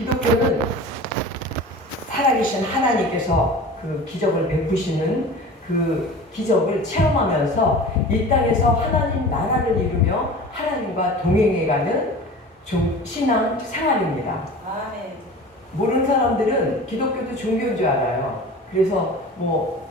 기독교는 살아계신 하나님께서 그 기적을 베푸시는 그 기적을 체험하면서 이 땅에서 하나님 나라를 이루며 하나님과 동행해가는 신앙 생활입니다. 아멘. 모르는 사람들은 기독교도 종교인 줄 알아요. 그래서 뭐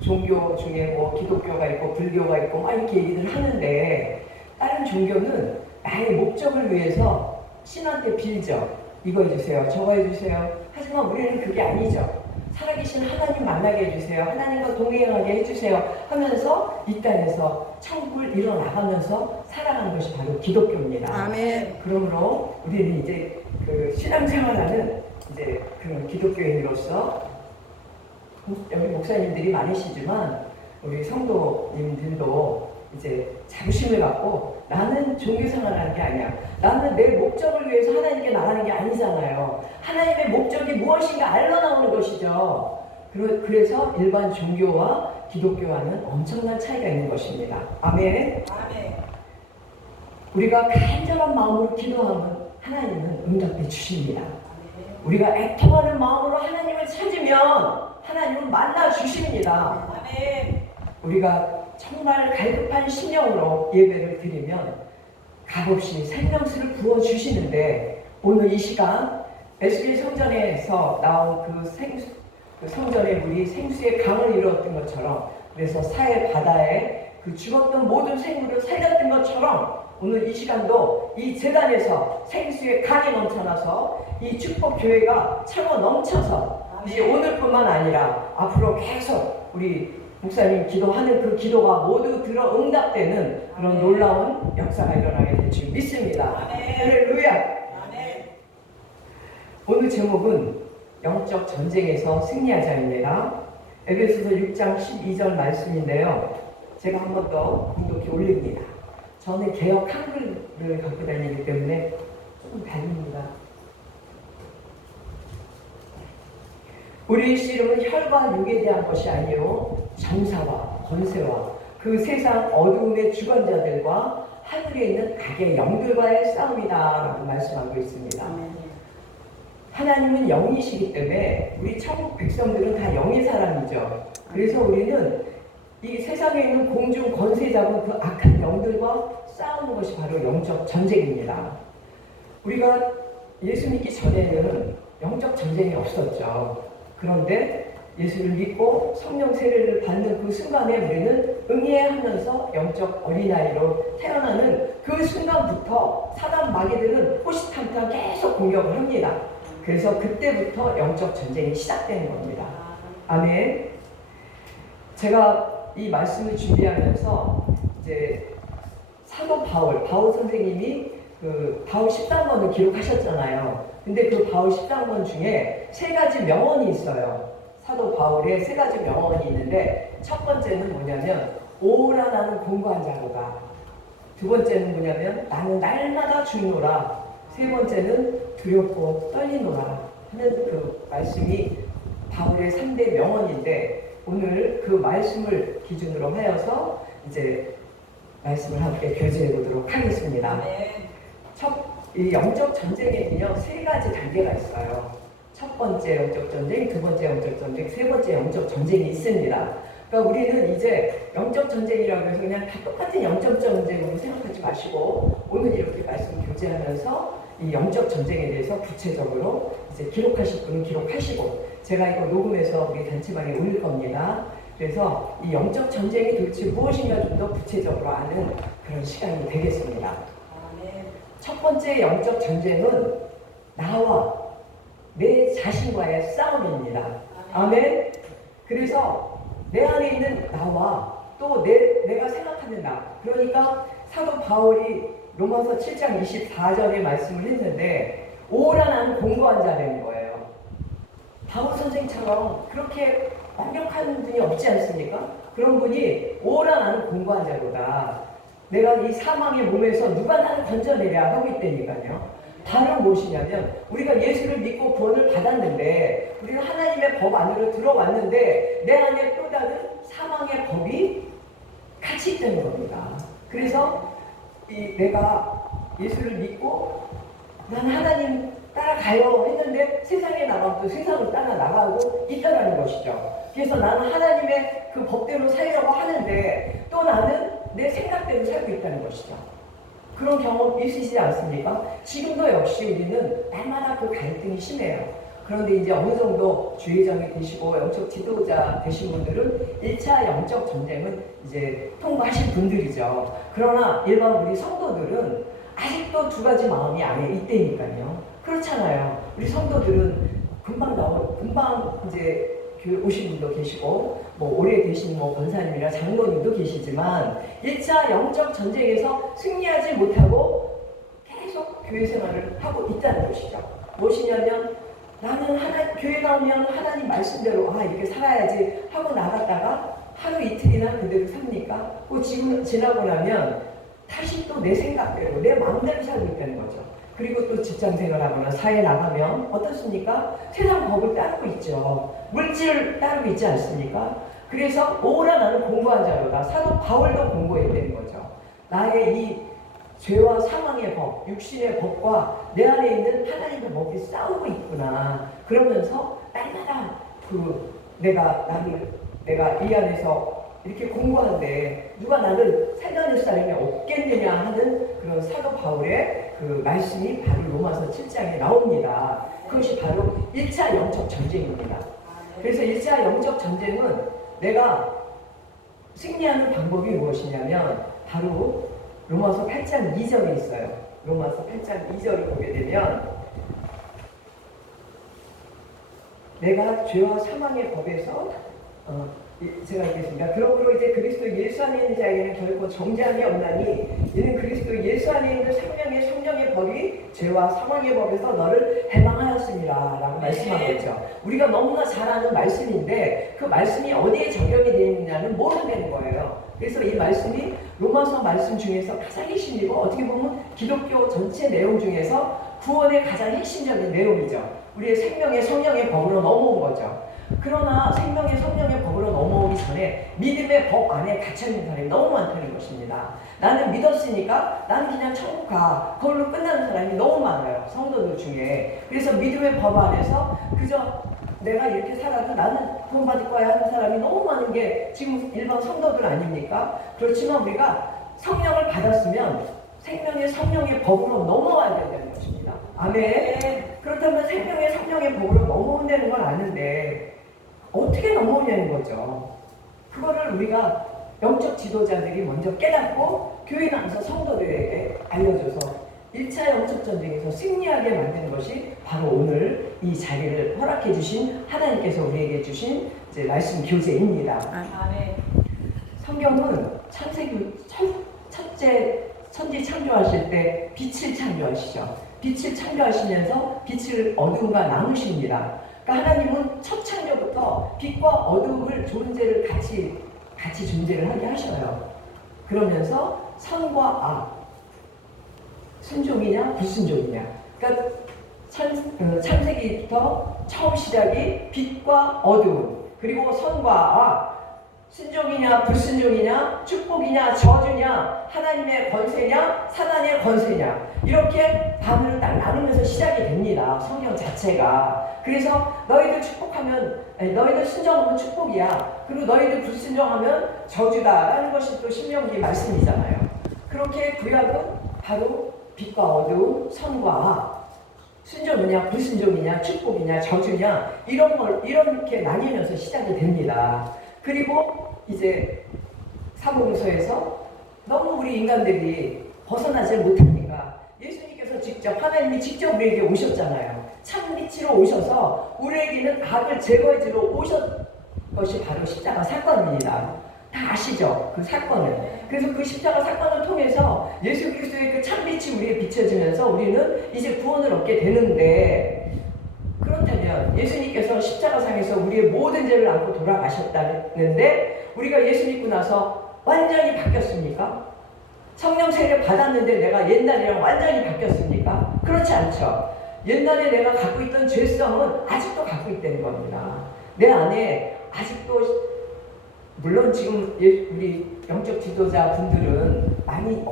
종교 중에 뭐 기독교가 있고 불교가 있고 막 이렇게 얘기를 하는데, 다른 종교는 나의 목적을 위해서 신한테 빌죠. 이거 해주세요, 저거 해주세요. 하지만 우리는 그게 아니죠. 살아계신 하나님 만나게 해주세요, 하나님과 동행하게 해주세요 하면서 이 땅에서 천국을 이뤄나가면서 살아가는 것이 바로 기독교입니다. 아멘. 그러므로 우리는 이제 그 신앙생활하는 이제 그런 기독교인으로서, 여기 목사님들이 많으시지만 우리 성도님들도 이제 자부심을 갖고, 나는 종교생활하는 게 아니야, 나는 내 목적을 위해서 하나님께 나가는 게 아니잖아요. 하나님의 목적이 무엇인가 알러 나오는 것이죠. 그래서 일반 종교와 기독교와는 엄청난 차이가 있는 것입니다. 아멘. 아멘. 우리가 간절한 마음으로 기도하면 하나님은 응답해 주십니다. 우리가 애통하는 마음으로 하나님을 찾으면 하나님은 만나 주십니다. 아멘. 우리가 정말 갈급한 심령으로 예배를 드리면 값없이 생명수를 부어주시는데, 오늘 이 시간 에스겔 성전에서 나온 그 성전의 물이 생수의 강을 이루었던 것처럼, 그래서 사해 바다에 그 죽었던 모든 생물을 살렸던 것처럼, 오늘 이 시간도 이 제단에서 생수의 강이 넘쳐나서 이 축복교회가 차고 넘쳐서 이제 오늘뿐만 아니라 앞으로 계속 우리 목사님 기도하는 그 기도가 모두 들어 응답되는 그런 놀라운 역사가 일어나게 될 줄 믿습니다. 할렐루야. 아멘. 오늘 제목은 영적 전쟁에서 승리하자입니다. 에베소서 6장 12절 말씀인데요. 제가 한 번 더 공독해 올립니다. 저는 개역 한글을 갖고 다니기 때문에 조금 다릅니다. 우리의 씨름은 혈과 육에 대한 것이 아니요 정사와 권세와 그 세상 어두움의 주관자들과 하늘에 있는 악의 영들과의 싸움이다 라고 말씀하고 있습니다. 하나님은 영이시기 때문에 우리 천국 백성들은 다 영의 사람이죠. 그래서 우리는 이 세상에 있는 공중 권세자고 그 악한 영들과 싸우는 것이 바로 영적 전쟁입니다. 우리가 예수 믿기 전에는 영적 전쟁이 없었죠. 그런데 예수를 믿고 성령 세례를 받는 그 순간에 우리는 응애하면서 영적 어린아이로 태어나는 그 순간부터 사단 마귀들은 호시탐탐 계속 공격을 합니다. 그래서 그때부터 영적 전쟁이 시작되는 겁니다. 아멘. 제가 이 말씀을 준비하면서 이제 사도 바울 선생님이 그 바울 10단권을 기록하셨잖아요. 근데 그 바울 10단권 중에 세 가지 명언이 있어요. 사도 바울의 세 가지 명언이 있는데, 첫 번째는 뭐냐면 오라 나는 공고한 자로다. 두 번째는 뭐냐면 나는 날마다 죽노라. 세 번째는 두렵고 떨리노라 하는 그 말씀이 바울의 3대 명언인데, 오늘 그 말씀을 기준으로 하여서 이제 말씀을 함께 교제해 보도록 하겠습니다. 이 영적 전쟁에는요 세 가지 단계가 있어요. 첫 번째 영적 전쟁, 두 번째 영적 전쟁, 세 번째 영적 전쟁이 있습니다. 그러니까 우리는 이제 영적 전쟁이라고 해서 그냥 다 똑같은 영적 전쟁으로 생각하지 마시고, 오늘 이렇게 말씀 교제하면서 이 영적 전쟁에 대해서 구체적으로 이제 기록하실 분은 기록하시고, 제가 이거 녹음해서 우리 단체방에 올릴 겁니다. 그래서 이 영적 전쟁이 도대체 무엇인가 좀 더 구체적으로 아는 그런 시간이 되겠습니다. 첫 번째 영적 전쟁은 나와 내 자신과의 싸움입니다. 아멘. 그래서 내 안에 있는 나와 또 내가 생각하는 나, 그러니까 사도 바울이 로마서 7장 24절에 말씀을 했는데, 오라 나는 공고한 자라는 거예요. 바울 선생처럼 그렇게 완벽한 분이 없지 않습니까? 그런 분이 오라 나는 공고한 자로다. 내가 이 사망의 몸에서 누가 나를 건져내랴 하고 있다니까요. 바로 무엇이냐면, 우리가 예수를 믿고 구원을 받았는데, 우리가 하나님의 법 안으로 들어왔는데 내 안에 또 다른 사망의 법이 같이 있다는 겁니다. 그래서 내가 예수를 믿고 난 하나님 따라가요 했는데 세상에 나가면 또 세상을 따라 나가고 있다는 것이죠. 그래서 나는 하나님의 그 법대로 살려고 하는데 또 나는 내 생각대로 살고 있다는 것이죠. 그런 경험 있으시지 않습니까? 지금도 역시 우리는 날마다 그 갈등이 심해요. 그런데 이제 어느 정도 주의정이 되시고 영적 지도자 되신 분들은 1차 영적 전쟁은 이제 통과하신 분들이죠. 그러나 일반 우리 성도들은 아직도 두 가지 마음이 안에 있다니까요. 그렇잖아요. 우리 성도들은 금방 이제 교회 오신 분도 계시고 뭐 오래 계신 뭐 권사님이나 장로님도 계시지만 1차 영적 전쟁에서 승리하지 못하고 계속 교회 생활을 하고 있다는 것이죠. 무엇이냐면 나는 교회 나오면 하나님 말씀대로 이렇게 살아야지 하고 나갔다가 하루 이틀이나 그대로 삽니까? 지금 지나고 나면 다시 또 내 생각대로 내 마음대로 살고 있다는 거죠. 그리고 또 직장생활하거나 사회 나가면 어떻습니까? 세상 법을 따르고 있죠. 물질을 따르고 있지 않습니까? 그래서 오라 나는 공부한 자로다. 사도 바울도 공부했다는 거죠. 나의 이 죄와 사망의 법, 육신의 법과 내 안에 있는 하나님의 법이 싸우고 있구나. 그러면서 날마다 내가 이 안에서 이렇게 공부하는데 누가 나를 살려낼 사람이 없겠느냐 하는 그런 사도 바울의 그 말씀이 바로 로마서 7장에 나옵니다. 그것이 바로 1차 영적 전쟁입니다. 그래서 1차 영적 전쟁은 내가 승리하는 방법이 무엇이냐면 바로 로마서 8장 2절에 있어요. 로마서 8장 2절을 보게 되면 내가 죄와 사망의 법에서 제가 읽겠습니다. 그러므로 이제 그리스도 예수 안에 있는 자에게는 결코 정죄함이 없나니 이는 그리스도 예수 안에 있는 생명의 성령의 법이 죄와 사망의 법에서 너를 해방하였습니다 라고 말씀하고 있죠. 우리가 너무나 잘 아는 말씀인데 그 말씀이 어디에 적용이 되어 있느냐는 모른다는 거예요. 그래서 이 말씀이 로마서 말씀 중에서 가장 핵심이고 어떻게 보면 기독교 전체 내용 중에서 구원의 가장 핵심적인 내용이죠. 우리의 생명의 성령의 법으로 넘어온 거죠. 그러나 생명의 성령의 법으로 넘어오기 전에 믿음의 법 안에 갇혀있는 사람이 너무 많다는 것입니다. 나는 믿었으니까 나는 그냥 천국 가. 그걸로 끝나는 사람이 너무 많아요. 성도들 중에. 그래서 믿음의 법 안에서 그저 내가 이렇게 살아도 나는 구원받을 거야 하는 사람이 너무 많은 게 지금 일반 성도들 아닙니까? 그렇지만 우리가 성령을 받았으면 생명의 성령의 법으로 넘어와야 된다는 것입니다. 아멘. 그렇다면 생명의 성령의 법으로 넘어온다는 건 아는데 어떻게 넘어오냐는 거죠. 그거를 우리가 영적 지도자들이 먼저 깨닫고 교회 나와서 성도들에게 알려줘서 1차 영적 전쟁에서 승리하게 만드는 것이 바로 오늘 이 자리를 허락해 주신 하나님께서 우리에게 주신 이제 말씀 교재입니다. 성경은 창세기 첫째 천지 창조하실 때 빛을 창조하시죠. 빛을 창조하시면서 빛을 어둠과 나누십니다. 그러니까 하나님은 첫 창조부터 빛과 어둠을 존재를 같이 존재를 하게 하셔요. 그러면서 선과 악, 순종이냐 불순종이냐. 그러니까 창세기부터 처음 시작이 빛과 어둠, 그리고 선과 악, 순종이냐 불순종이냐, 축복이냐 저주냐, 하나님의 권세냐 사단의 권세냐, 이렇게 반으로 딱 나누면서 시작이 됩니다. 성경 자체가. 그래서 너희들 축복하면 너희들 순종하면 축복이야. 그리고 너희들 불순종하면 저주다라는 것이 또 신명기 말씀이잖아요. 그렇게 구약은 바로 빛과 어두움, 선과 악, 순종이냐 불순종이냐, 축복이냐 저주냐, 이렇게 나뉘면서 시작이 됩니다. 그리고 이제 사복음서에서 너무 우리 인간들이 벗어나지 못하니까 예수님께서 하나님이 직접 우리에게 오셨잖아요. 참빛으로 오셔서 우리에게는 악을 제거해주러 오셨 것이 바로 십자가 사건입니다. 다 아시죠? 그 사건을. 그래서 그 십자가 사건을 통해서 예수 그리스도의 그 참빛이 우리에 비춰지면서 우리는 이제 구원을 얻게 되는데, 그렇다면 예수님께서 십자가상에서 우리의 모든 죄를 안고 돌아가셨다는데 우리가 예수 믿고 나서 완전히 바뀌었습니까? 성령 세례 받았는데 내가 옛날이랑 완전히 바뀌었습니까? 그렇지 않죠. 옛날에 내가 갖고 있던 죄성은 아직도 갖고 있다는 겁니다. 내 안에 아직도, 물론 지금 우리 영적 지도자 분들은 많이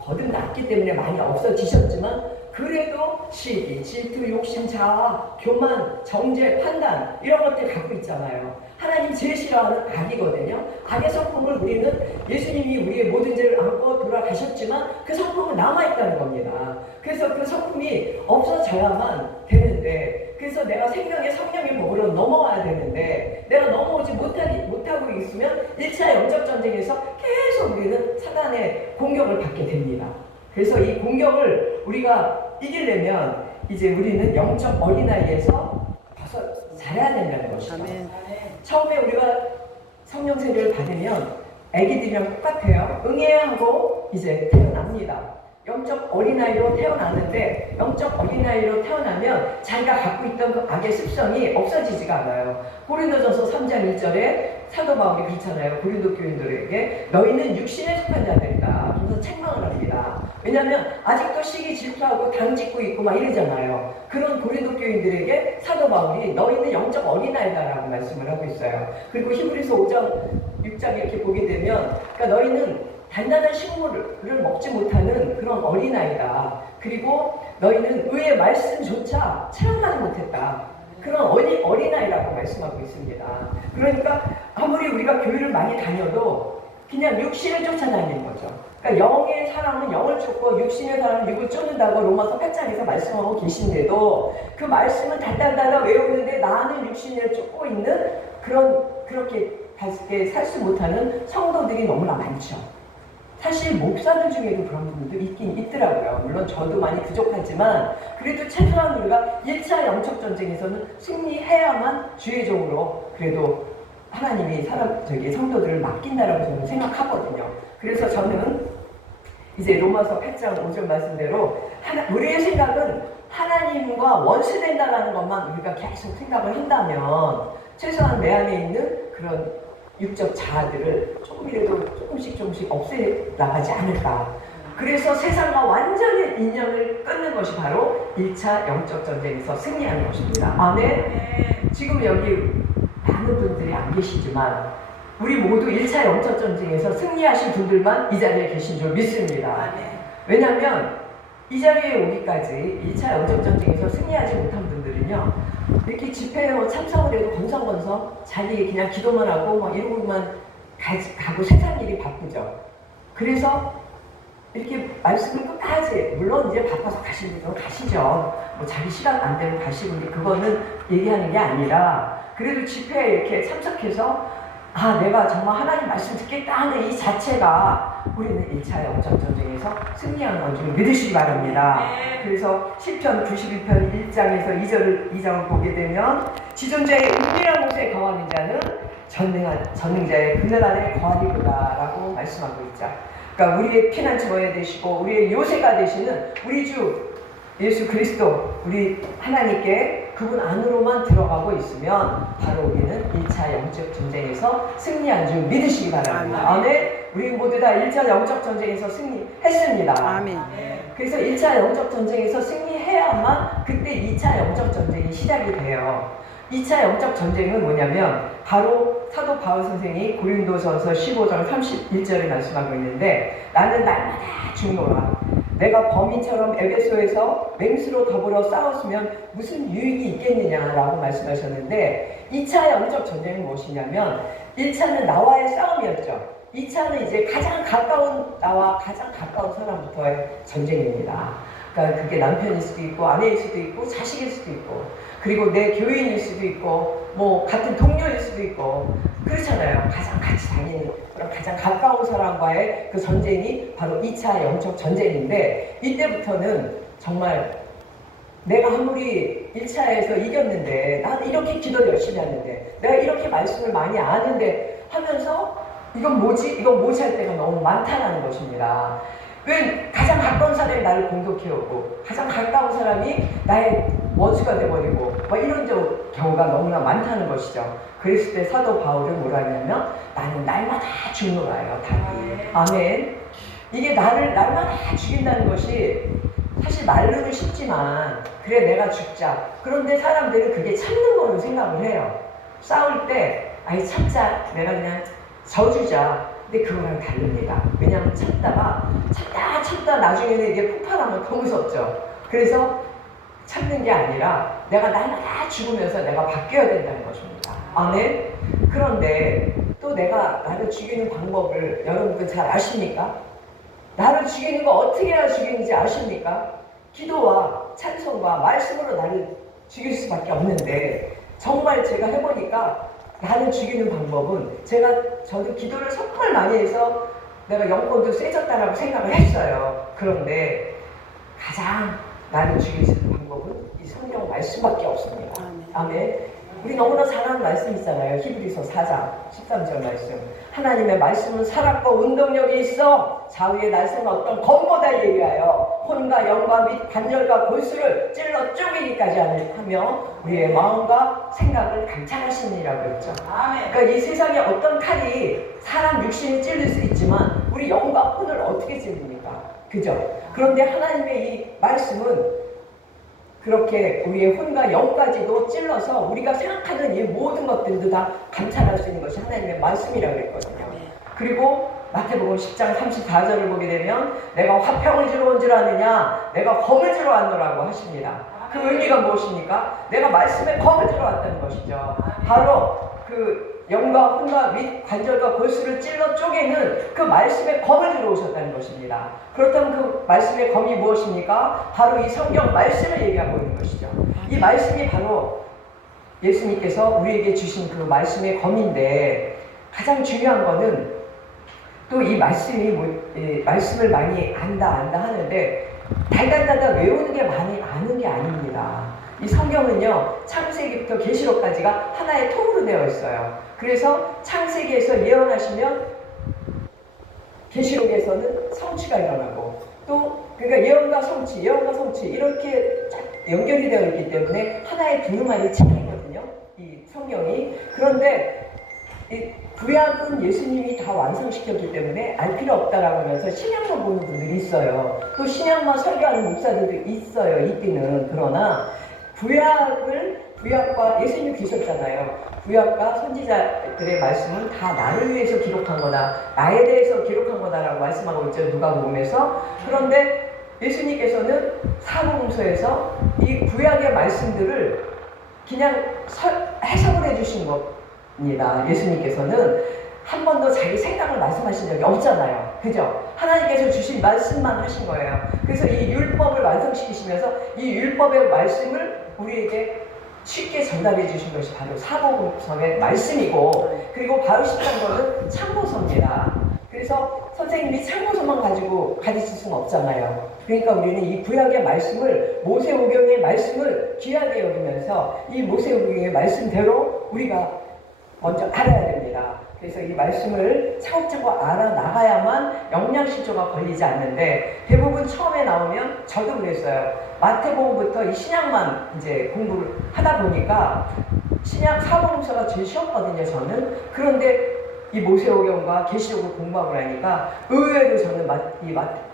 거듭났기 때문에 많이 없어지셨지만 그래도 시기, 질투, 욕심, 자아, 교만, 정죄, 판단 이런 것들 갖고 있잖아요. 하나님 제일 싫어하는 악이거든요. 악의 성품을 우리는 예수님이 우리의 모든 죄를 안고 돌아가셨지만 그 성품은 남아있다는 겁니다. 그래서 그 성품이 없어져야만 되는데, 그래서 내가 생명의 성령의 법으로 넘어와야 되는데 내가 넘어오지 못하고 있으면 1차 영적 전쟁에서 계속 우리는 사단의 공격을 받게 됩니다. 그래서 이 공격을 우리가 이기려면 이제 우리는 영적 어린아이에서 벗어 자라야 된다는 것이죠. 아멘. 처음에 우리가 성령 세례를 받으면 아기들이랑 똑같아요. 응해야 하고 이제 태어납니다. 영적 어린아이로 태어나는데, 영적 어린아이로 태어나면 자기가 갖고 있던 그 악의 습성이 없어지지가 않아요. 고린도전서 3장 1절에 사도 바울이 그렇잖아요. 고린도 교인들에게 너희는 육신에 속한 자들이다. 그래서 책망을 합니다. 왜냐하면 아직도 시기 질투하고 당짓고 있고 막 이러잖아요. 그런 고린도 교인들에게 사도 바울이 너희는 영적 어린아이다라고 말씀을 하고 있어요. 그리고 히브리서 5장 6장 이렇게 보게 되면, 그러니까 너희는 단단한 식물을 먹지 못하는 그런 어린아이다. 그리고 너희는 의의 말씀조차 체험하지 못했다. 그런 어린아이라고 말씀하고 있습니다. 그러니까 아무리 우리가 교회를 많이 다녀도 그냥 육신을 쫓아다니는 거죠. 그러니까 영의 사람은 영을 쫓고 육신의 사람은 육을 쫓는다고 로마서 8장에서 말씀하고 계신데도 그 말씀은 달달달달 외우는데 나는 육신을 쫓고 있는 그렇게 살 수 못하는 성도들이 너무나 많죠. 사실 목사들 중에도 그런 분들도 있긴 있더라고요. 물론 저도 많이 부족하지만 그래도 최소한 우리가 1차 영적 전쟁에서는 승리해야만 주의적으로 그래도 하나님이 성도들을 맡긴다라고 저는 생각하거든요. 그래서 저는 이제 로마서 8장 5절 말씀대로 우리의 생각은 하나님과 원수된다라는 것만 우리가 계속 생각을 한다면 최소한 내 안에 있는 그런 육적 자아들을 조금이라도 조금씩 없애 나가지 않을까. 그래서 세상과 완전히 인연을 끊는 것이 바로 1차 영적 전쟁에서 승리하는 것입니다. 아멘. 지금 여기 많은 분들이 안 계시지만 우리 모두 1차 영적 전쟁에서 승리하신 분들만 이 자리에 계신 줄 믿습니다. 왜냐하면 이 자리에 오기까지 2차 영적 전쟁에서 승리하지 못한 분들은요, 이렇게 집회에 참석을 해도 건성건성 자기 그냥 기도만 하고 막 이러고만 가고 세상 일이 바쁘죠. 그래서 이렇게 말씀을 끝까지, 물론 이제 바빠서 가시는 분은 가시죠. 뭐 자기 시간 안 되면 가시고, 그거는 얘기하는 게 아니라 그래도 집회에 이렇게 참석해서 내가 정말 하나님 말씀 듣겠다 하는 이 자체가 우리는 1차 영적 전쟁에서 승리하는 건 줄 믿으시기 바랍니다. 그래서 시편 91편 1장에서 2장을 보게 되면 지존자의 은밀한 곳에 거하는 자는 전능자의 그늘 안에 거하리로다 라고 말씀하고 있죠. 그러니까 우리의 피난처가 되시고 우리의 요새가 되시는 우리 주 예수 그리스도, 우리 하나님께 그분 안으로만 들어가고 있으면 바로 우리는 1차 영적 전쟁에서 승리한 줄 믿으시기 바랍니다. 아멘. 우리 모두 다 1차 영적 전쟁에서 승리했습니다. 아멘. 그래서 1차 영적 전쟁에서 승리해야만 그때 2차 영적 전쟁이 시작이 돼요. 2차 영적 전쟁은 뭐냐면 바로 사도 바울 선생이 고린도전서 15장 31절에 말씀하고 있는데, 나는 날마다 죽노라. 내가 범인처럼 에베소에서 맹수로 더불어 싸웠으면 무슨 유익이 있겠느냐라고 말씀하셨는데, 2차 영적 전쟁은 무엇이냐면 1차는 나와의 싸움이었죠. 2차는 이제 가장 가까운 나와 가장 가까운 사람부터의 전쟁입니다. 그러니까 그게 남편일 수도 있고 아내일 수도 있고 자식일 수도 있고, 그리고 내 교인일 수도 있고 뭐 같은 동료일 수도 있고 그렇잖아요. 가장 같이 다니는 그런 가장 가까운 사람과의 그 전쟁이 바로 2차 영적 전쟁인데, 이때부터는 정말 내가 아무리 1차에서 이겼는데, 나는 이렇게 기도를 열심히 하는데, 내가 이렇게 말씀을 많이 아는데 하면서 이건 뭐지 할 때가 너무 많다는 것입니다. 왜 가장 가까운 사람이 나를 공격해오고 가장 가까운 사람이 나의 원수가 돼버리고 막 이런 경우가 너무나 많다는 것이죠. 그랬을 때 사도 바울은 뭐라 하냐면 나는 날마다 죽노라요. 답이. 아멘. 이게 나를 날마다 죽인다는 것이 사실 말로는 쉽지만 그래 내가 죽자. 그런데 사람들은 그게 참는 걸로 생각을 해요. 싸울 때 아이 참자, 내가 그냥 져주자. 근데 그거랑 다릅니다. 왜냐하면 참다 나중에는 이게 폭발하면 더 무섭죠. 그래서 참는 게 아니라 내가 날마다 죽으면서 내가 바뀌어야 된다는 것입니다. 아멘. 그런데 또 내가 나를 죽이는 방법을 여러분들 잘 아십니까? 나를 죽이는 거 어떻게 해야 죽이는지 아십니까? 기도와 찬송과 말씀으로 나를 죽일 수밖에 없는데, 정말 제가 해보니까 나를 죽이는 방법은, 저도 기도를 정말 많이 해서 내가 영권도 세졌다라고 생각을 했어요. 그런데 가장 나를 죽일 수 있는 방법은 이 성경 말씀밖에 없습니다. 아멘. 우리 너무나 잘 아는 말씀 있잖아요. 히브리서 4장 13절 말씀. 하나님의 말씀은 살았고 운동력이 있어 좌우의 날쌘 어떤 검보다 얘기하여 혼과 영과 및 관절과 골수를 찔러 쪼개기까지 하며 우리의 마음과 생각을 감찰하시니라고 했죠. 그러니까 이 세상에 어떤 칼이 사람 육신이 찔릴 수 있지만 우리 영과 혼을 어떻게 찔립니까? 그죠? 그런데 하나님의 이 말씀은 그렇게 우리의 혼과 영까지도 찔러서 우리가 생각하는 이 모든 것들도 다 감찰할 수 있는 것이 하나님의 말씀이라고 했거든요. 그리고 마태복음 10장 34절을 보게 되면 내가 화평을 주러 온 줄 아느냐, 내가 검을 주러 왔노라고 하십니다. 그 의미가 무엇입니까? 내가 말씀에 검을 주러 왔다는 것이죠. 바로 그 영과 혼과 및 관절과 골수를 찔러 쪼개는 그 말씀의 검을 주러 오셨다는 것입니다. 그렇다면 그 말씀의 검이 무엇입니까? 바로 이 성경 말씀을 얘기하고 있는 것이죠. 이 말씀이 바로 예수님께서 우리에게 주신 그 말씀의 검인데, 가장 중요한 거는 또 이 말씀을 많이 안다 하는데 달달달달 외우는 게 많이 아는 게 아닙니다. 이 성경은요, 창세기부터 계시록까지가 하나의 통으로 되어 있어요. 그래서 창세기에서 예언하시면 계시록에서는 성취가 일어나고, 또 그러니까 예언과 성취 이렇게 쫙 연결이 되어 있기 때문에 하나의 두루마리 책이거든요, 이 성경이. 그런데 이 구약은 예수님이 다 완성시켰기 때문에 알 필요 없다라고 하면서 신약만 보는 분들이 있어요. 또 신약만 설교하는 목사들도 있어요, 이때는. 그러나 구약과 예수님이 계셨잖아요. 구약과 선지자들의 말씀은 다 나를 위해서 기록한 거다, 나에 대해서 기록한 거다라고 말씀하고 있죠, 누가복음에서. 그런데 예수님께서는 사복음서에서 이 구약의 말씀들을 그냥 해석을 해주신 겁니다. 예수님께서는 한 번도 자기 생각을 말씀하신 적이 없잖아요. 그죠? 하나님께서 주신 말씀만 하신 거예요. 그래서 이 율법을 완성시키시면서 이 율법의 말씀을 우리에게 쉽게 전달해 주신 것이 바로 사복음서의 말씀이고, 그리고 바로 시작한 거는 참고서입니다. 그래서 선생님이 참고서만 가지고 가르칠 수는 없잖아요. 그러니까 우리는 이 구약의 말씀을, 모세오경의 말씀을 귀하게 여기면서 이 모세오경의 말씀대로 우리가 먼저 알아야 됩니다. 그래서 이 말씀을 차곡차곡 알아나가야만 영양실조가 걸리지 않는데, 대부분 처음에 나오면 저도 그랬어요. 마태복음부터 이 신약만 이제 공부를 하다 보니까 신약 사복음서가 제일 쉬웠거든요, 저는. 그런데 이 모세오경과 계시록을 공부하고 나니까 의외로 저는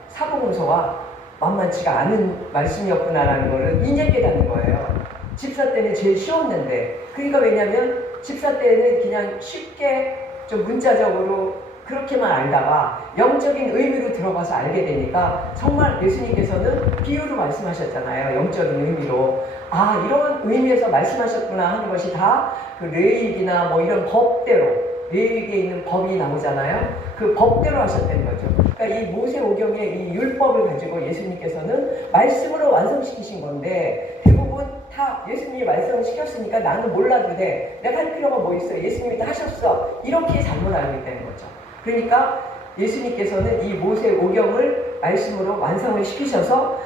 사복음서가 만만치가 않은 말씀이었구나라는 거를 이제 깨닫는 거예요. 집사 때는 제일 쉬웠는데. 그러니까 왜냐면 집사 때는 그냥 쉽게 좀 문자적으로 그렇게만 알다가 영적인 의미로 들어가서 알게 되니까, 정말 예수님께서는 비유로 말씀하셨잖아요. 영적인 의미로. 아, 이런 의미에서 말씀하셨구나 하는 것이 다 그 레위기나 뭐 이런 법대로, 레위기에 있는 법이 나오잖아요. 그 법대로 하셨다는 거죠. 그러니까 이 모세오경의 이 율법을 가지고 예수님께서는 말씀으로 완성시키신 건데, 대부분 다 예수님이 말씀시켰으니까 나는 몰라도 돼, 내가 할 필요가 뭐 있어, 예수님이 다 하셨어, 이렇게 잘못 알고 있다는 거죠. 그러니까 예수님께서는 이 모세오경을 말씀으로 완성을 시키셔서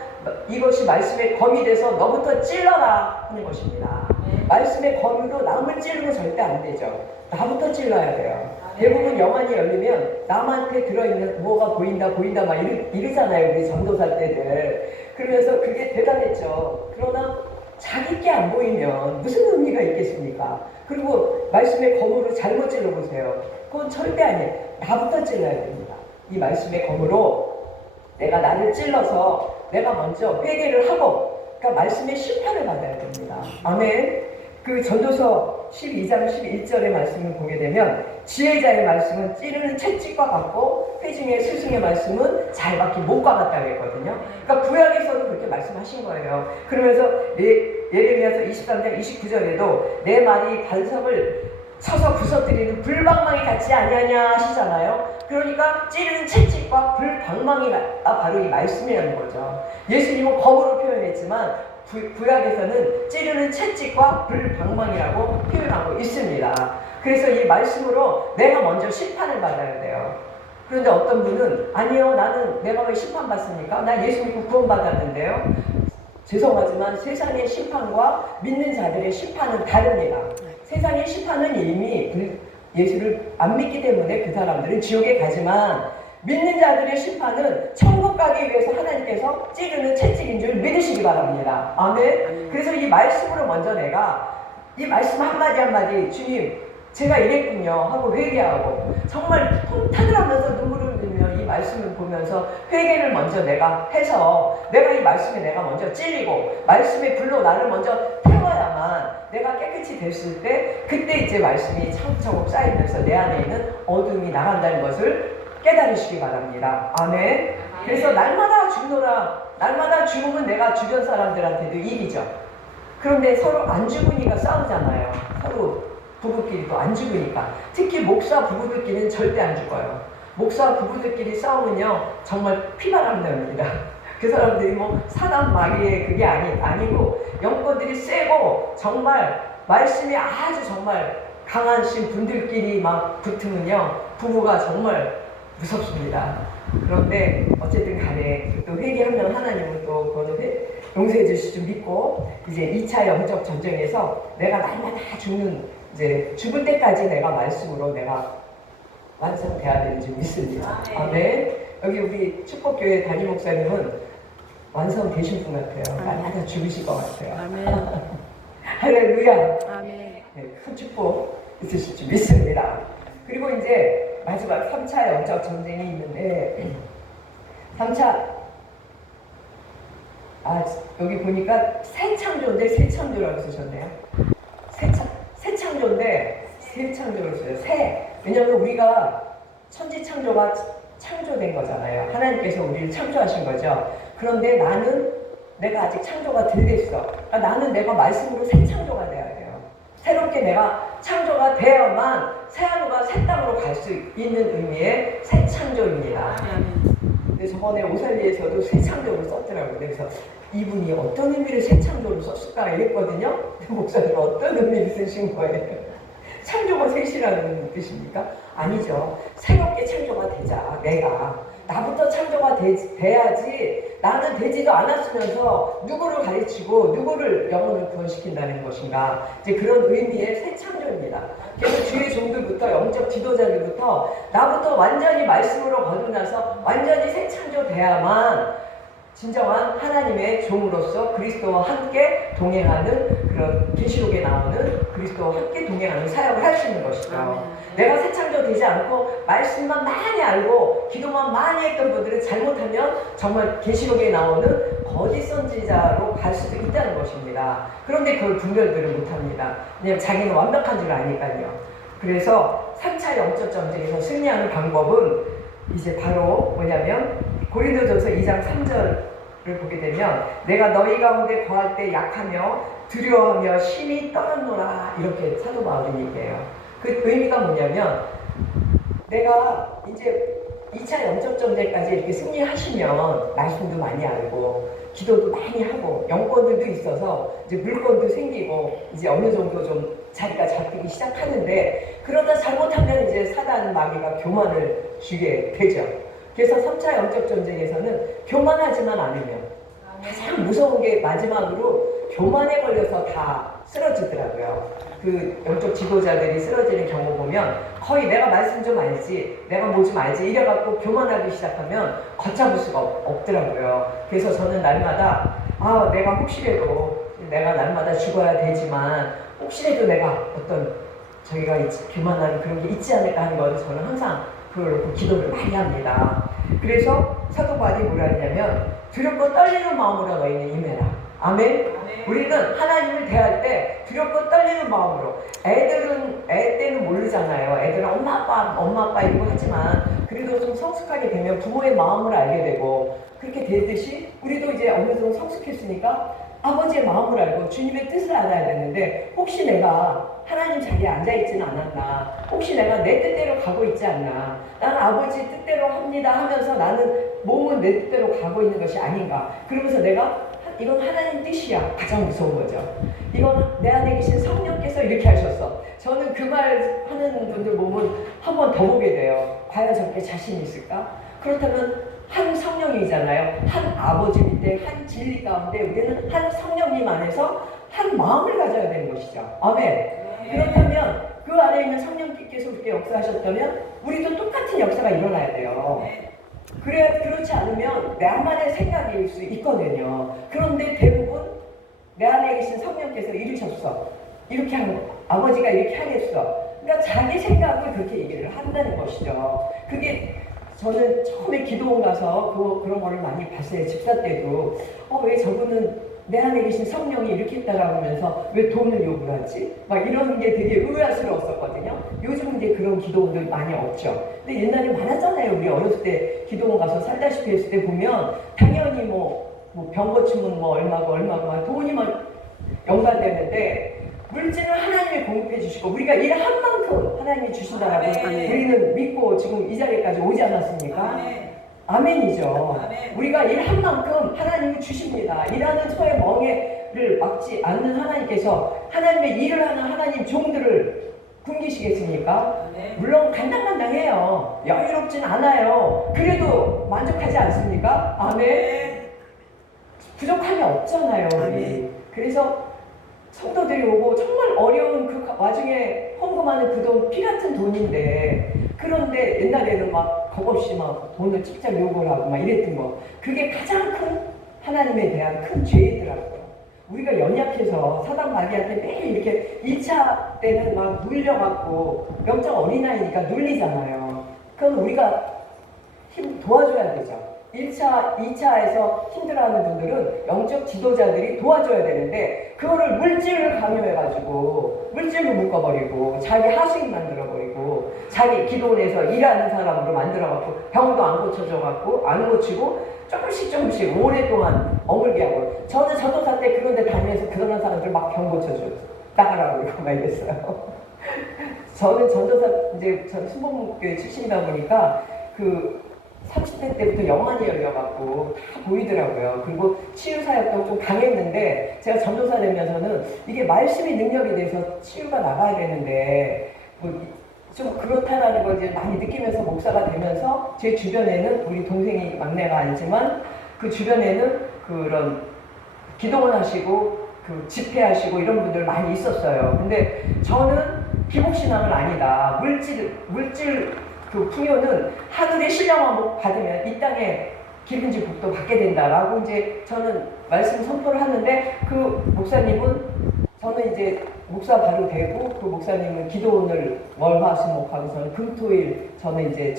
이것이 말씀의 검이 돼서 너부터 찔러라 하는 것입니다. 말씀의 검으로 남을 찌르면 절대 안 되죠. 나부터 찔러야 돼요. 대부분 영안이 열리면 남한테 들어있는 뭐가 보인다 막 이러잖아요, 우리 전도사 때들. 그러면서 그게 대단했죠. 그러나 자기 게 안 보이면 무슨 의미가 있겠습니까? 그리고 말씀의 검으로 잘못 찔러보세요. 그건 절대 아니에요. 나부터 찔러야 됩니다. 이 말씀의 검으로 내가 나를 찔러서 내가 먼저 회개를 하고, 그러니까 말씀의 심판을 받아야 됩니다. 아멘. 그 전도서 12장 11절의 말씀을 보게 되면 지혜자의 말씀은 찌르는 채찍과 같고 회중의 스승의 말씀은 잘 박힌 못과 같다고 했거든요. 그러니까 구약에서도 그렇게 말씀하신 거예요. 그러면서 예레미야서 23장 29절에도 내 말이 반석을 쳐서 부서뜨리는 불방망이 같지 아니하냐 하시잖아요. 그러니까 찌르는 채찍과 불방망이가 바로 이 말씀이라는 거죠. 예수님은 검으로 표현했지만 구약에서는 찌르는 채찍과 불방망이라고 표현하고 있습니다. 그래서 이 말씀으로 내가 먼저 심판을 받아야 돼요. 그런데 어떤 분은 아니요, 나는 내가 왜 심판받습니까? 나 예수 믿고 구원받았는데요. 죄송하지만 세상의 심판과 믿는 자들의 심판은 다릅니다. 세상의 심판은 이미 예수를 안 믿기 때문에 그 사람들은 지옥에 가지만 믿는 자들의 심판은 천국 가기 위해서 하나님께서 찌르는 채찍인 줄 믿으시기 바랍니다. 아멘. 그래서 이 말씀으로 먼저 내가 이 말씀 한마디 한마디 주님 제가 이랬군요 하고 회개하고 정말 통탄을 하면서 눈물을 흘리며 이 말씀을 보면서 회개를 먼저 내가 해서 내가 이 말씀에 내가 먼저 찔리고 말씀의 불로 나를 먼저 태워야만 내가 깨끗이 됐을 때 그때 이제 말씀이 차곡차곡 쌓이면서 내 안에 있는 어둠이 나간다는 것을 깨달으시기 바랍니다. 아멘. 그래서 날마다 죽노라. 날마다 죽으면 내가 주변 사람들한테도 이기죠. 그런데 서로 안 죽으니까 싸우잖아요. 서로 부부끼리도 안 죽으니까. 특히 목사 부부들끼리는 절대 안 죽어요. 목사 부부들끼리 싸우면요 정말 피바람 납니다. 그 사람들이 뭐 사단 마귀의 그게 아니고 영권들이 세고 정말 말씀이 아주 정말 강하신 분들끼리 막 붙으면요 부부가 정말 무섭습니다. 그런데 어쨌든 간에 또 회개하면 하나님은 또 그거는 용서해 주실 줄 믿고 이제 2차 영적 전쟁에서 내가 날마다 이제 죽을 때까지 내가 말씀으로 내가 완성돼야 되는 줄 믿습니다. 아멘. 여기 우리 축복교회 담임 목사님은 완성되신 분 같아요. 날마다 죽으실 것 같아요. 아멘. 할렐루야. 아멘. 네, 큰 축복 있으실 줄 믿습니다. 그리고 이제 마지막 3차 영적 전쟁이 있는데 3차 여기 보니까 새 창조인데 새 창조라고 쓰셨네요. 새 창조인데 새 창조로 써요. 왜냐하면 우리가 천지 창조가 창조된 거잖아요. 하나님께서 우리를 창조하신 거죠. 그런데 내가 아직 창조가 덜 됐어. 그러니까 나는 내가 말씀으로 새 창조가 돼야 돼요. 새롭게 내가 창조가 되어야만 새하늘과 새 땅으로 갈 수 있는 의미의 새 창조입니다. 근데 저번에 오살리에서도 새 창조를 썼더라고요. 그래서 이분이 어떤 의미를 새 창조로 썼을까 이랬거든요. 목사님은 어떤 의미를 쓰신 거예요? 창조가 셋이라는 뜻입니까? 아니죠. 새롭게 창조가 되자. 나부터 창조가 돼야지 나는 되지도 않았으면서 누구를 가르치고 누구를 영혼을 구원시킨다는 것인가. 이제 그런 의미의 새 창조입니다. 그래서 주의 종들부터 영적 지도자들부터 나부터 완전히 말씀으로 거듭나서 완전히 새 창조 돼야만 진정한 하나님의 종으로서 그리스도와 함께 동행하는 그런 계시록에 나오는 그리스도와 함께 동행하는 사역을 할 수 있는 것이죠. 내가 새 창조 되지 않고 말씀만 많이 알고 기도만 많이 했던 분들은 잘못하면 정말 계시록에 나오는 거짓 선지자로 갈 수도 있다는 것입니다. 그런데 그걸 분별들을 못합니다. 왜냐하면 자기는 완벽한 줄 아니까요. 그래서 3차 영적 전쟁에서 승리하는 방법은 이제 바로 뭐냐면 고린도전서 2장 3절을 보게 되면 내가 너희 가운데 거할 때 약하며 두려워하며 심히 떨었노라 이렇게 사도 바울이 얘기해요. 그 의미가 뭐냐면 내가 이제 2차 영적 전쟁까지 이렇게 승리하시면 말씀도 많이 알고 기도도 많이 하고 영권들도 있어서 이제 물건도 생기고 이제 어느 정도 좀 자리가 잡히기 시작하는데 그러다 잘못하면 이제 사단 마귀가 교만을 주게 되죠. 그래서 3차 영적 전쟁에서는 교만하지만 않으면 가장 무서운 게 마지막으로 교만에 걸려서 다 쓰러지더라고요. 그 영적 지도자들이 쓰러지는 경우 보면 거의 내가 말씀 좀 알지, 내가 뭐 좀 알지 이래갖고 교만하기 시작하면 걷잡을 수가 없더라고요. 그래서 저는 날마다 내가 혹시라도 내가 날마다 죽어야 되지만 혹시라도 내가 어떤 저희가 교만한 그런 게 있지 않을까 하는 걸 저는 항상 그걸 기도를 많이 합니다. 그래서 사도 바울이 뭐라 하냐면 두렵고 떨리는 마음으로 너희는 임해라. 아멘. 우리는 하나님을 대할 때 두렵고 떨리는 마음으로, 애 때는 모르잖아요. 애들은 엄마 아빠 이러고 하지만 그래도 좀 성숙하게 되면 부모의 마음을 알게 되고, 그렇게 되듯이 우리도 이제 어느 정도 성숙했으니까 아버지의 마음을 알고 주님의 뜻을 알아야 되는데, 혹시 내가 하나님 자리에 앉아있지는 않았나, 혹시 내가 내 뜻대로 가고 있지 않나, 나는 아버지 뜻대로 합니다 하면서 나는 몸은 내 뜻대로 가고 있는 것이 아닌가, 그러면서 내가 이건 하나님 뜻이야, 가장 무서운 거죠. 이건 내 안에 계신 성령께서 이렇게 하셨어. 저는 그 말 하는 분들 보면 한 번 더 보게 돼요. 과연 저렇게 자신이 있을까? 그렇다면 한 성령이잖아요. 한 아버지 밑에 한 진리 가운데 우리는 한 성령님 안에서 한 마음을 가져야 되는 것이죠. 아멘. 그렇다면 그 안에 있는 성령께서 우리에게 역사하셨다면 우리도 똑같은 역사가 일어나야 돼요. 그렇지 않으면 나만의 생각일 수 있거든요. 그런데 대부분 내 안에 계신 성령께서 이루셨어, 이렇게 한 거, 아버지가 이렇게 하겠어. 그러니까 자기 생각을 그렇게 얘기를 한다는 것이죠. 그게 저는 처음에 기도원 가서 그런 거를 많이 봤어요. 집사 때도 왜 저분은 내 안에 계신 성령이 이렇게 했다라고 하면서 왜 돈을 요구를 하지? 막 이런 게 되게 의아스러웠었거든요. 요즘은 이제 그런 기도원들 많이 없죠. 근데 옛날에 많았잖아요. 우리 어렸을 때 기도원 가서 살다시피 했을 때 보면 당연히 병 고치면 얼마고 돈이 막 연관되는데, 물질은 하나님이 공급해 주시고 우리가 일한 만큼 하나님이 주신다라고 우리는 믿고 지금 이 자리까지 오지 않았습니까? 아멘이죠. 아멘. 우리가 일한 만큼 하나님이 주십니다. 일하는 소의 멍에를 막지 않는 하나님께서 하나님의 일을 하는 하나님 종들을 굶기시겠습니까? 아멘. 물론 간당간당해요. 여유롭진 않아요. 그래도 만족하지 않습니까? 아멘. 부족함이 없잖아요. 우리. 그래서 성도들이 오고 정말 어려운 그 와중에 헌금하는 그 돈 피 같은 돈인데, 그런데 옛날에는 막 겁없이 막 돈을 직접 요구를 하고 막 이랬던 거, 그게 가장 큰 하나님에 대한 큰 죄이더라고요. 우리가 연약해서 사단 마귀한테 매일 이렇게 2차 때는 막 눌려갖고, 영적 어린아이니까 눌리잖아요. 그럼 우리가 도와줘야 되죠. 1차, 2차에서 힘들어하는 분들은 영적 지도자들이 도와줘야 되는데, 그거를 물질을 강요해가지고 물질로 묶어버리고 자기 하수인 만들어버리고 자기 기도원에서 일하는 사람으로 만들어갖고 병도 안 고쳐져갖고 안 고치고 조금씩 오랫동안 어물게 하고, 저는 전도사 때 그런 데 다니면서 그런 사람들 막 병 고쳐줘요. 나가라고 이거 막 이랬어요. 저는 전도사, 저는 순복음교회 출신이다 보니까 30대 때부터 영안이 열려갖고 다 보이더라고요. 그리고 치유사역도 좀 강했는데, 제가 전도사 되면서는 이게 말씀이 능력이 돼서 치유가 나가야 되는데 좀 그렇다라는 걸 이제 많이 느끼면서 목사가 되면서 제 주변에는, 우리 동생이 막내가 아니지만 그 주변에는 그런 기도원 하시고 집회하시고 이런 분들 많이 있었어요. 근데 저는 기복신앙은 아니다. 물질 풍요는 하늘의 신령함을 받으면 이 땅에 기름진 복도 받게 된다라고 이제 저는 말씀 선포를 하는데, 그 목사님은, 저는 이제 목사 바로 되고 그 목사님은 기도원을 월화수목하고 저는 금토일 저는 이제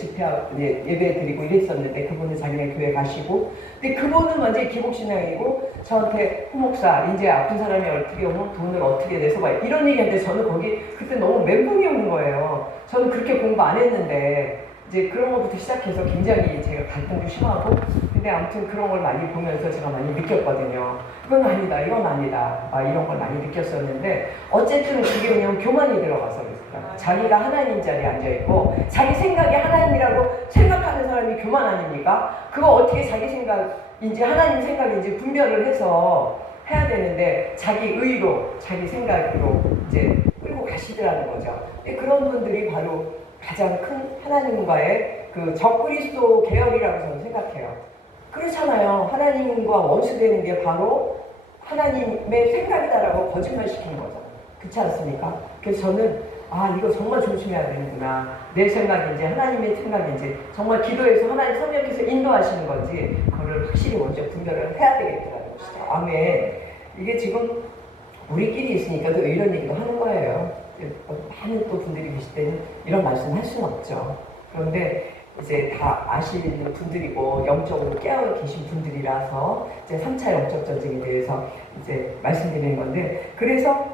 예배 드리고 이랬었는데, 그분은 자기네 교회 가시고, 근데 그분은 완전히 기복신앙이고 저한테 후목사 이제 아픈 사람이 어떻게 오면 돈을 어떻게 내서 막 이런 얘기하는데, 저는 거기 그때 너무 멘붕이 오는 거예요. 저는 그렇게 공부 안 했는데 이제 그런 것부터 시작해서 굉장히 제가 갈등도 심하고, 근데 아무튼 그런 걸 많이 보면서 제가 많이 느꼈거든요. 이건 아니다, 이건 아니다, 이런 걸 많이 느꼈었는데, 어쨌든 그게 그냥 교만이 들어가서 그랬어요. 자기가 하나님 자리에 앉아있고 자기 생각이 하나님이라고 생각하는 사람이 교만 아닙니까? 그거 어떻게 자기 생각인지 하나님 생각인지 분별을 해서 해야 되는데, 자기 의로 자기 생각으로 이제 끌고 가시더라는 거죠. 그런 분들이 바로 가장 큰 하나님과의 적그리스도 계열이라고 저는 생각해요. 그렇잖아요. 하나님과 원수되는 게 바로 하나님의 생각이다라고 거짓말 시키는 거죠. 그렇지 않습니까? 그래서 저는 이거 정말 조심해야 되는구나. 내 생각인지 하나님의 생각인지, 정말 기도해서 하나님 성령께서 인도하시는 건지, 그거를 확실히 먼저 분별을 해야 되겠더라고요. 아멘. 이게 지금 우리끼리 있으니까 또 이런 얘기도 하는 거예요. 많은 또 분들이 계실 때는 이런 말씀 할 수는 없죠. 그런데 이제 다 아시는 분들이고 영적으로 깨어 계신 분들이라서 이제 3차 영적 전쟁에 대해서 이제 말씀드리는 건데, 그래서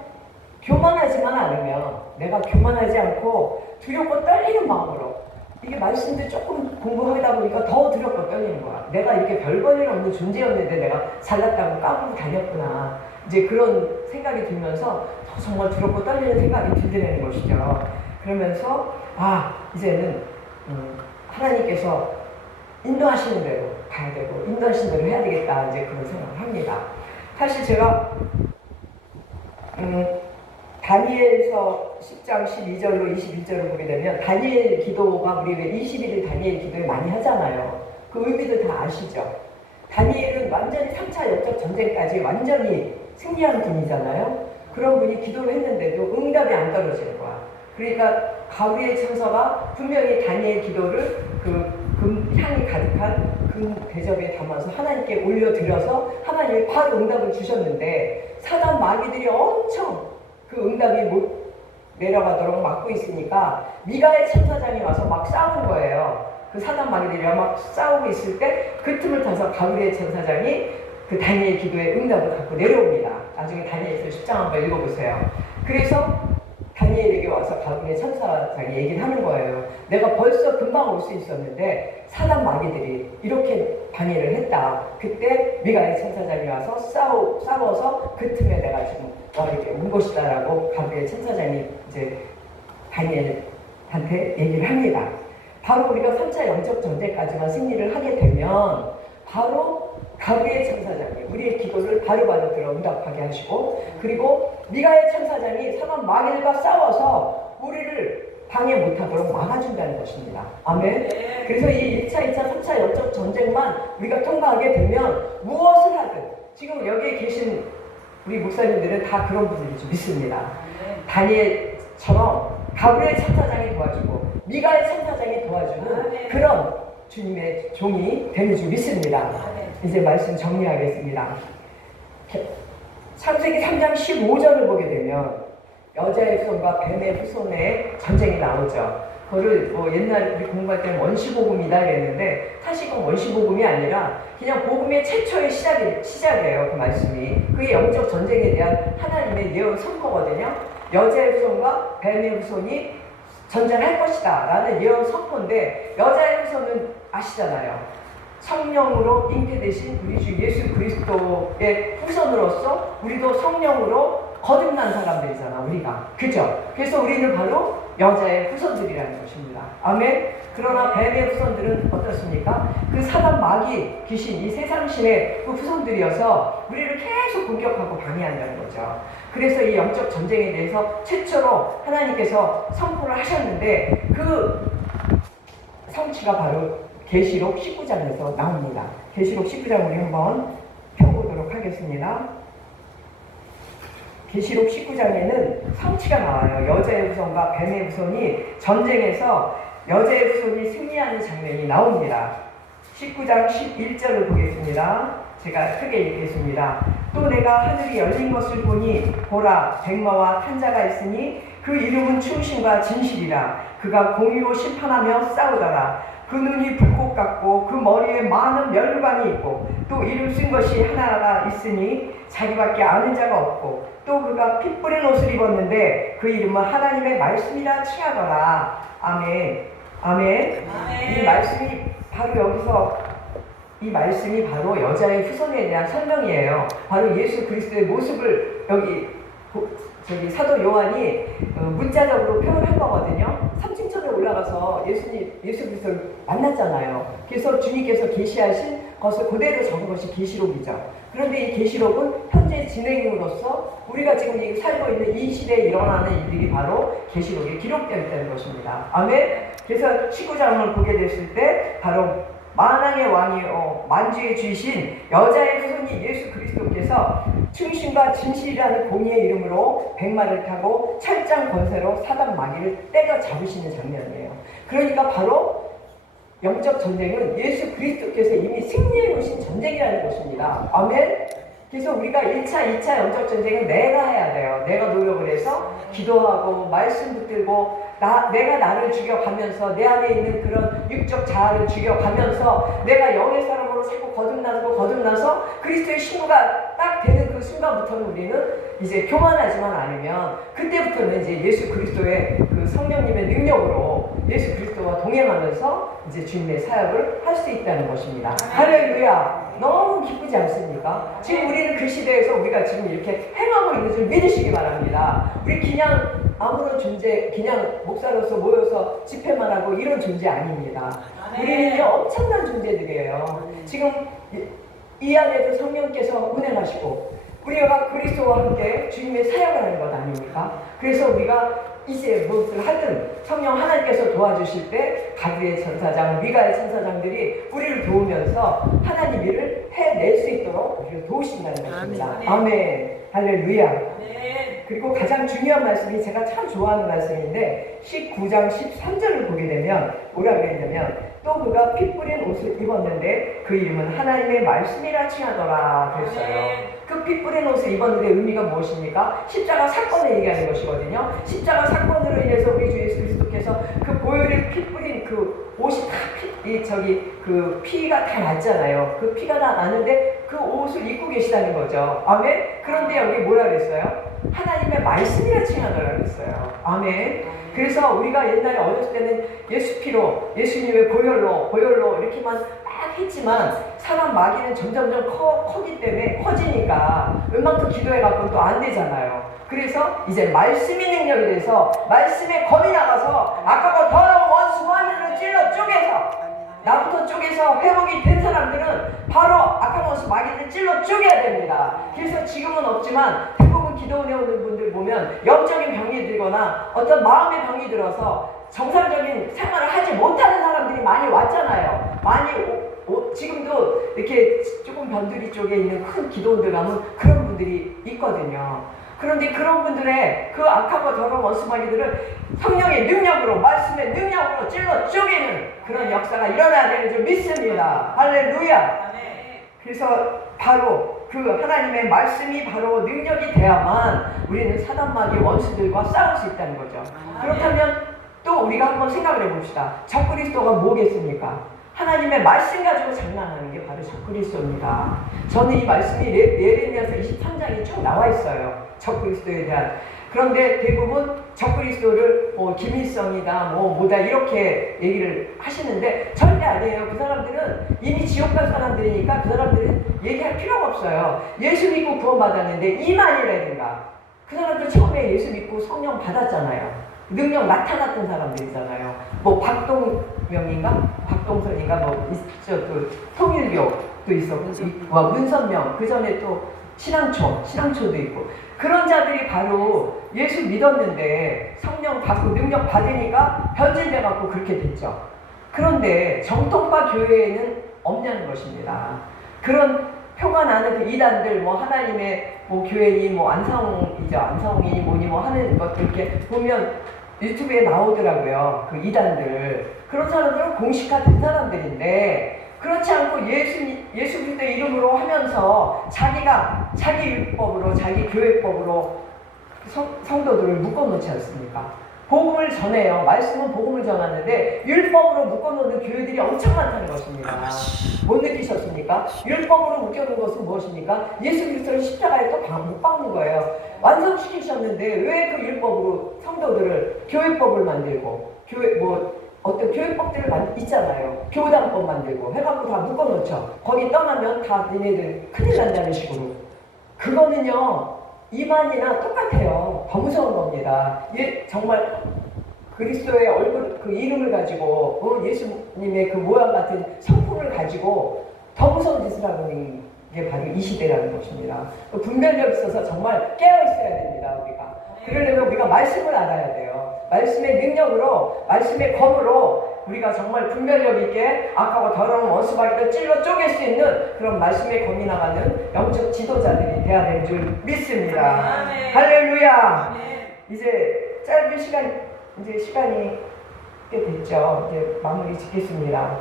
교만하지만 않으면, 내가 교만하지 않고 두렵고 떨리는 마음으로, 이게 말씀들 조금 공부하다 보니까 더 두렵고 떨리는 거야. 내가 이렇게 별 볼 일 없는 존재였는데 내가 잘났다고 까불고 다녔구나, 이제 그런 생각이 들면서 더 정말 두렵고 떨리는 생각이 들게 것이죠. 그러면서 이제는 하나님께서 인도하시는 대로 가야 되고 인도하시는 대로 해야 되겠다, 이제 그런 생각을 합니다. 사실 제가 다니엘서 10장 12절로 21절을 보게 되면, 다니엘 기도가 우리 왜 21일 다니엘 기도에 많이 하잖아요. 그 의미도 다 아시죠? 다니엘은 완전히 3차 영적 전쟁까지 완전히 승리한 분이잖아요. 그런 분이 기도를 했는데도 응답이 안 떨어지는 거야. 그러니까 가브리엘 천사가 분명히 다니엘 기도를 금 향이 가득한 금 대접에 담아서 하나님께 올려드려서 하나님이 바로 응답을 주셨는데, 사단 마귀들이 엄청 그 응답이 못 내려가도록 막고 있으니까 미가엘 천사장이 와서 막 싸우는 거예요. 그 사단 마귀들이랑 막 싸우고 있을 때 그 틈을 타서 가브리엘 천사장이 그 다니엘 기도의 응답을 갖고 내려옵니다. 나중에 다니엘서 10장 한번 읽어보세요. 그래서 다니엘에게 와서 가브리엘 천사장이 얘기를 하는 거예요. 내가 벌써 금방 올 수 있었는데 사단 마귀들이 이렇게 방해를 했다. 그때 미가엘 천사장이 와서 싸워서 그 틈에 내가 지금 이렇게 온 것이다라고 가브리엘 천사장이 이제 다니엘한테 얘기를 합니다. 바로 우리가 3차 영적 전쟁까지만 승리를 하게 되면 바로 가브리엘 천사장이 우리의 기도를 바로바로 들어 응답하게 하시고, 그리고 미가엘 천사장이 사단 마귀들과 싸워서 우리를 방해 못하도록 막아준다는 것입니다. 아멘. 그래서 이 1차, 2차, 3차 영적 전쟁만 우리가 통과하게 되면 무엇을 하든, 지금 여기에 계신 우리 목사님들은 다 그런 분들이죠. 믿습니다. 다니엘처럼 가브리엘 천사장이 도와주고 미가엘 천사장이 도와주는 그런 주님의 종이 되는 줄 믿습니다. 이제 말씀 정리하겠습니다. 창세기 3장 15절을 보게 되면 여자의 후손과 뱀의 후손의 전쟁이 나오죠. 그거를 옛날에 우리 공부할 때는 원시복음이다 이랬는데, 사실 그건 원시복음이 아니라 그냥 복음의 최초의 시작이에요. 그 말씀이. 그게 영적 전쟁에 대한 하나님의 예언 선포거든요. 여자의 후손과 뱀의 후손이 전쟁할 것이다 라는 예언 선포인데, 여자의 후손은 아시잖아요. 성령으로 잉태되신 우리 주 예수 그리스도의 후손으로서 우리도 성령으로 거듭난 사람들이잖아, 우리가. 그죠? 그래서 우리는 바로 여자의 후손들이라는 것입니다. 아멘. 그러나 뱀의 후손들은 어떻습니까? 그 사단 마귀 귀신, 이 세상신의 그 후손들이어서 우리를 계속 공격하고 방해한다는 거죠. 그래서 이 영적 전쟁에 대해서 최초로 하나님께서 선포를 하셨는데, 그 성취가 바로 계시록 19장에서 나옵니다. 계시록 19장 우리 한번 펴보도록 하겠습니다. 계시록 19장에는 성취가 나와요. 여자의 후손과 뱀의 후손이 전쟁에서 여자의 후손이 승리하는 장면이 나옵니다. 19장 11절을 보겠습니다. 제가 크게 읽겠습니다. 또 내가 하늘이 열린 것을 보니 보라, 백마와 탄자가 있으니 그 이름은 충신과 진실이라. 그가 공의로 심판하며 싸우더라. 그 눈이 불꽃 같고 그 머리에 많은 면류관이 있고 또 이름 쓴 것이 하나가 있으니 자기밖에 아는 자가 없고, 또 그가 피 뿌린 옷을 입었는데 그 이름은 하나님의 말씀이라 칭하더라. 아멘. 아멘. 이 말씀이 바로 여기서, 이 말씀이 바로 여자의 후손에 대한 설명이에요. 바로 예수 그리스도의 모습을 여기 사도 요한이 문자적으로 표현한 거거든요. 3층천에 올라가서 예수 그리스도를 만났잖아요. 그래서 주님께서 계시하신 것을 그대로 적은 것이 계시록이죠. 그런데 이 계시록은 현재 진행으로서 우리가 지금 살고 있는 이 시대에 일어나는 일들이 바로 계시록에 기록되어 있다는 것입니다. 아멘. 그래서 19장을 보게 됐을 때 바로 만왕의 왕이요 만주의 주이신 여자의 후손이 예수 그리스도께서 충신과 진실이라는 공의의 이름으로 백마를 타고 철장 권세로 사단 마귀를 때려 잡으시는 장면이에요. 그러니까 바로 영적 전쟁은 예수 그리스도께서 이미 승리해 놓으신 전쟁이라는 것입니다. 아멘. 그래서 우리가 1차, 2차 영적 전쟁은 내가 해야 돼요. 내가 노력을 해서 기도하고 말씀 붙들고 내가 나를 죽여가면서 내 안에 있는 그런 육적 자아를 죽여가면서 내가 영의 사람으로 자꾸 거듭나서 그리스도의 신부가 딱 되는 그 순간부터는 우리는 이제 교만하지만 않으면 그때부터는 이제 예수 그리스도의 그 성령님의 능력으로 예수 그리스도와 동행하면서 이제 주님의 사역을 할 수 있다는 것입니다. 할렐루야! 너무 기쁘지 않습니까? 지금 우리는 그 시대에서 우리가 지금 이렇게 행하고 있는 줄 믿으시기 바랍니다. 우리 그냥 아무런 존재, 그냥 목사로서 모여서 집회만 하고 이런 존재 아닙니다. 우리는 엄청난 존재들이에요. 지금 이 안에도 성령께서 운행하시고 우리가 그리스도와 함께 주님의 사역을 하는 것 아닙니까? 그래서 우리가 이제 무엇을 하든 성령 하나님께서 도와주실 때 가드의 천사장, 미가의 천사장들이 우리를 도우면서 하나님 일을 해낼 수 있도록 우리를 도우신다는 것입니다. 아멘. 할렐루야. 그리고 가장 중요한 말씀이 제가 참 좋아하는 말씀인데 19장 13절을 보게 되면 뭐라 그랬냐면 또 그가 피 뿌린 옷을 입었는데 그 이름은 하나님의 말씀이라 칭하더라 그랬어요. 그 피 뿌린 옷을 입었는데 의미가 무엇입니까? 십자가 사건을 얘기하는 것이거든요. 십자가 사건으로 인해서 우리 주 예수 그리스도께서 그 보혈에 피 뿌린 그 옷이 다 그 피가 다 났잖아요. 그 피가 다 났는데 그 옷을 입고 계시다는 거죠. 아멘? 그런데 여기 뭐라 그랬어요? 하나님의 말씀이라 칭하더라 그랬어요. 아멘. 그래서 우리가 옛날에 어렸을 때는 예수 피로, 예수님의 보혈로 이렇게만 막 했지만 사람 마귀는 점점점 커기 때문에 커지니까 웬만큼 기도해갖고 또 안 되잖아요. 그래서 이제 말씀이 능력이 돼서 말씀에 검이 나가서 아까고 더러운 원수 마귀를 찔러 쪼개서 나부터 쪼개서 회복이 된 사람들은 바로 악한 원수 마귀를 찔러 쪼개야 됩니다. 그래서 지금은 없지만 대부분 기도원에 오는 분들 보면 영적인 병이 들거나 어떤 마음의 병이 들어서 정상적인 생활을 하지 못하는 사람들이 많이 왔잖아요. 많이 지금도 이렇게 조금 변두리 쪽에 있는 큰 기도원들 가면 그런 분들이 있거든요. 그런데 그런 분들의 그 악하고 더러운 원수마귀들을 성령의 능력으로, 말씀의 능력으로 찔러 쪼개는 그런 역사가 일어나야 되는 줄 믿습니다. 할렐루야. 그래서 바로 그 하나님의 말씀이 바로 능력이 돼야만 우리는 사단마귀 원수들과 싸울 수 있다는 거죠. 그렇다면 또 우리가 한번 생각을 해봅시다. 적그리스도가 뭐겠습니까? 하나님의 말씀 가지고 장난하는 게 바로 적그리스도입니다. 저는 이 말씀이 예레미야서 23장에 쭉 나와 있어요. 적그리스도에 대한. 그런데 대부분 적그리스도를 김일성이다 뭐다 이렇게 얘기를 하시는데 절대 아니에요. 그 사람들은 이미 지옥 갈 사람들이니까 그 사람들은 얘기할 필요가 없어요. 예수 믿고 구원받았는데 이만이라든가 그 사람들 처음에 예수 믿고 성령 받았잖아요. 능력 나타났던 사람들이잖아요. 뭐 박동선인가 뭐 있죠. 또 통일교도 있었고 문선명 그 전에 또 신앙초도 있고 그런 자들이 바로 예수 믿었는데 성령 받고 능력 받으니까 변질돼 갖고 그렇게 됐죠. 그런데 정통파 교회에는 없냐는 것입니다. 그런 표가 나는 그 이단들 뭐 하나님의 뭐 교회니 뭐 안상홍이니 뭐니 뭐 하는 것들 이렇게 보면 유튜브에 나오더라고요. 그 이단들. 그런 사람들은 공식화된 사람들인데 그렇지 않고 예수 그리스도의 이름으로 하면서 자기 율법으로 자기 교회법으로 성도들을 묶어놓지 않습니까? 복음을 전해요. 말씀은 복음을 전하는데 율법으로 묶어놓는 교회들이 엄청 많다는 것입니다. 못 느끼셨습니까? 율법으로 묶여놓은 것은 무엇입니까? 예수 그리스도를 십자가에 또 못 박는 거예요. 완성시키셨는데 왜 그 율법으로 성도들을 교회법을 만들고 어떤 교회법들을 있잖아요. 교단법 만들고 해갖고 다 묶어놓죠. 거기 떠나면 다 니네들 큰일 난다는 식으로. 그거는요 이만이나 똑같아요. 더 무서운 겁니다. 정말 그리스도의 얼굴 그 이름을 가지고 예수님의 그 모양 같은 성품을 가지고 더 무서운 짓을 하고 있는 게 바로 이 시대라는 것입니다. 분별력 있어서 정말 깨어 있어야 됩니다. 우리가 그러려면 우리가 말씀을 알아야 돼요. 말씀의 능력으로 말씀의 검으로 우리가 정말 분별력 있게 악하고 더러운 원수마귀를 찔러 쪼갤 수 있는 그런 말씀의 검이 나가는 영적 지도자들이 되어야 되는 줄 믿습니다. 할렐루야. 이제 짧은 시간이 꽤 됐죠. 이제 마무리 짓겠습니다.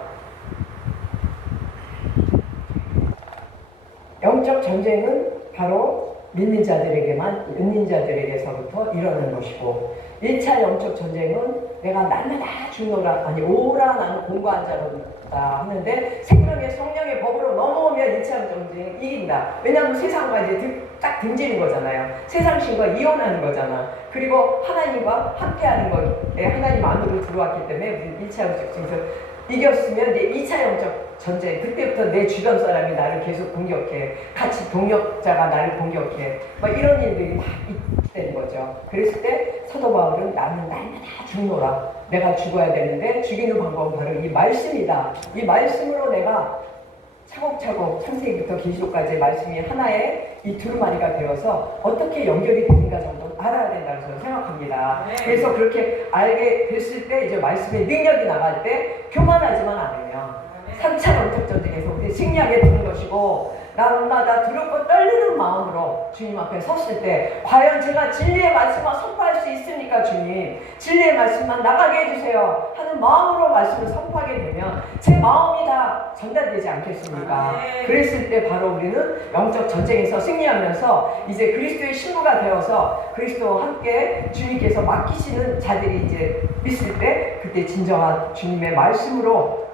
영적 전쟁은 바로 믿는 자들에게서부터 일어나는 것이고 1차 영적 전쟁은 내가 날마다 죽노라 아니 오라 나는 공고한 자로다 하는데 생명의 성령의 법으로 넘어오면 1차 전쟁은 이긴다. 왜냐하면 세상과 이제 딱 등지는 거잖아요. 세상신과 이혼하는 거잖아. 그리고 하나님과 함께하는 것에 하나님 안으로 들어왔기 때문에 1차 영적 전쟁에서 이겼으면 이제 2차 영적 전쟁 그때부터 내 주변 사람이 나를 계속 공격해. 같이 동력자가 나를 공격해. 막 이런 일들이 막 있는 거죠. 그랬을 때 사도 바울은 나는 날마다 죽노라. 내가 죽어야 되는데 죽이는 방법은 바로 이 말씀이다. 이 말씀으로 내가 차곡차곡 창세기부터 계시록까지의 말씀이 하나의 이 두루마리가 되어서 어떻게 연결이 되는가 정도 알아야 된다고 저는 생각합니다. 네. 그래서 그렇게 알게 됐을 때 이제 말씀의 능력이 나갈 때 교만하지만 않으면 3차 영적 전쟁에서 우리 승리하게 되는 것이고 날마다 두렵고 떨리는 마음으로 주님 앞에 섰을 때 과연 제가 진리의 말씀만 선포할 수 있습니까 주님? 진리의 말씀만 나가게 해주세요 하는 마음으로 말씀을 선포하게 되면 제 마음이 다 전달되지 않겠습니까? 그랬을 때 바로 우리는 영적 전쟁에서 승리하면서 이제 그리스도의 신부가 되어서 그리스도와 함께 주님께서 맡기시는 자들이 이제 있을 때 그때 진정한 주님의 말씀으로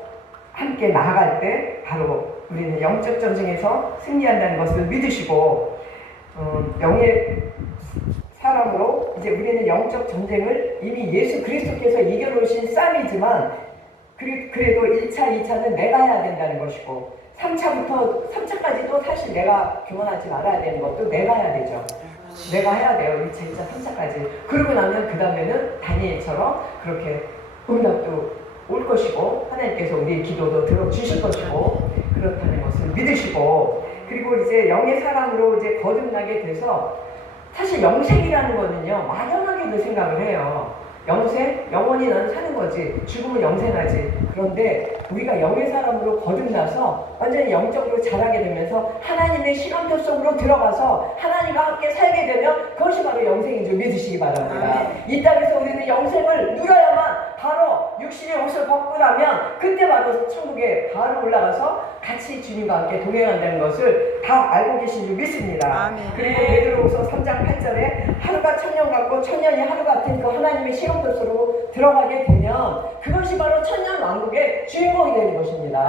함께 나아갈 때 바로 우리는 영적 전쟁에서 승리한다는 것을 믿으시고 영의 사람으로 이제 우리는 영적 전쟁을 이미 예수 그리스도께서 이겨놓으신 쌈이지만 그래도 1차, 2차는 내가 해야 된다는 것이고 3차까지도 사실 내가 교만하지 말아야 되는 것도 내가 해야 되죠. 내가 해야 돼요. 1차, 2차, 3차까지. 그러고 나면 그 다음에는 다니엘처럼 그렇게 응답도 올 것이고 하나님께서 우리의 기도도 들어주실 것이고 그렇다는 것을 믿으시고 그리고 이제 영의 사람으로 이제 거듭나게 돼서 사실 영생이라는 거는요 막연하게도 생각을 해요. 영생? 영원히 난 사는 거지. 죽으면 영생하지. 그런데 우리가 영의 사람으로 거듭나서 완전히 영적으로 자라게 되면서 하나님의 시간표 속으로 들어가서 하나님과 함께 살게 되면 그것이 바로 영생인 줄 믿으시기 바랍니다. 이 땅에서 우리는 영생을 누려야만 바로 육신의 옷을 벗고 나면 그때 바로 천국에 바로 올라가서 같이 주님과 함께 동행한다는 것을 다 알고 계신 줄 믿습니다. 그리고 베드로후서 3장 8절에 하루가 천년 같고 천년이 하루 같은 그 하나님의 시간표속으로 들어가게 되면 그것이 바로 천년 왕국의 주인공이 되는 것입니다.